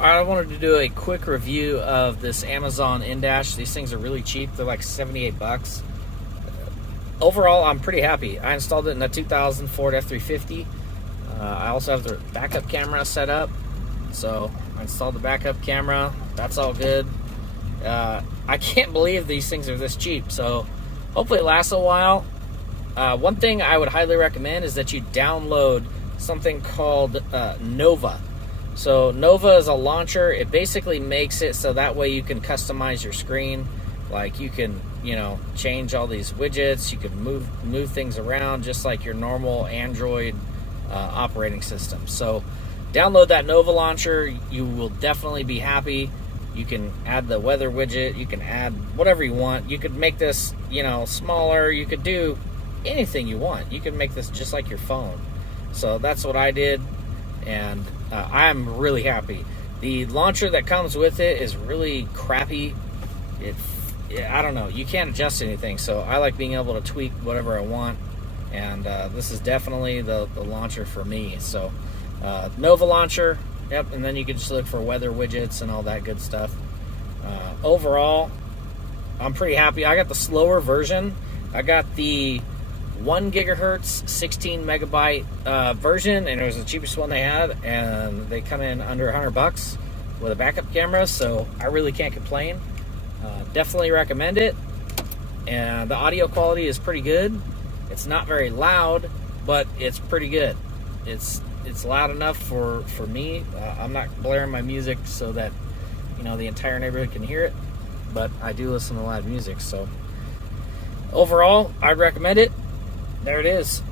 I wanted to do a quick review of this Amazon in-dash. These things are really cheap. They're like 78 bucks. Overall, I'm pretty happy. I installed it in a 2000 Ford F350. I also have the backup camera set up. So I installed the backup camera. That's all good. I can't believe these things are this cheap. So hopefully it lasts a while. One thing I would highly recommend is that you download something called Nova. So Nova is a launcher. It basically makes it so that way you can customize your screen. Like you can, change all these widgets. You can move things around just like your normal Android operating system. So download that Nova launcher. You will definitely be happy. You can add the weather widget. You can add whatever you want. You could make this, smaller. You could do anything you want. You can make this just like your phone. So that's what I did, and I'm really happy. The launcher that comes with it is really crappy. I don't know. You can't adjust anything, so I like being able to tweak whatever I want, and this is definitely the launcher for me. So Nova launcher, yep, and then you can just look for weather widgets and all that good stuff. Overall, I'm pretty happy. I got the slower version. I got the 1 gigahertz 16 megabyte version, and it was the cheapest one they had, and they come in under $100 with a backup camera, so I really can't complain. Definitely recommend it, and the audio quality is pretty good. It's not very loud, but it's pretty good. It's loud enough for me. I'm not blaring my music so that the entire neighborhood can hear it, but I do listen to loud music. So overall, I'd recommend it. There it is.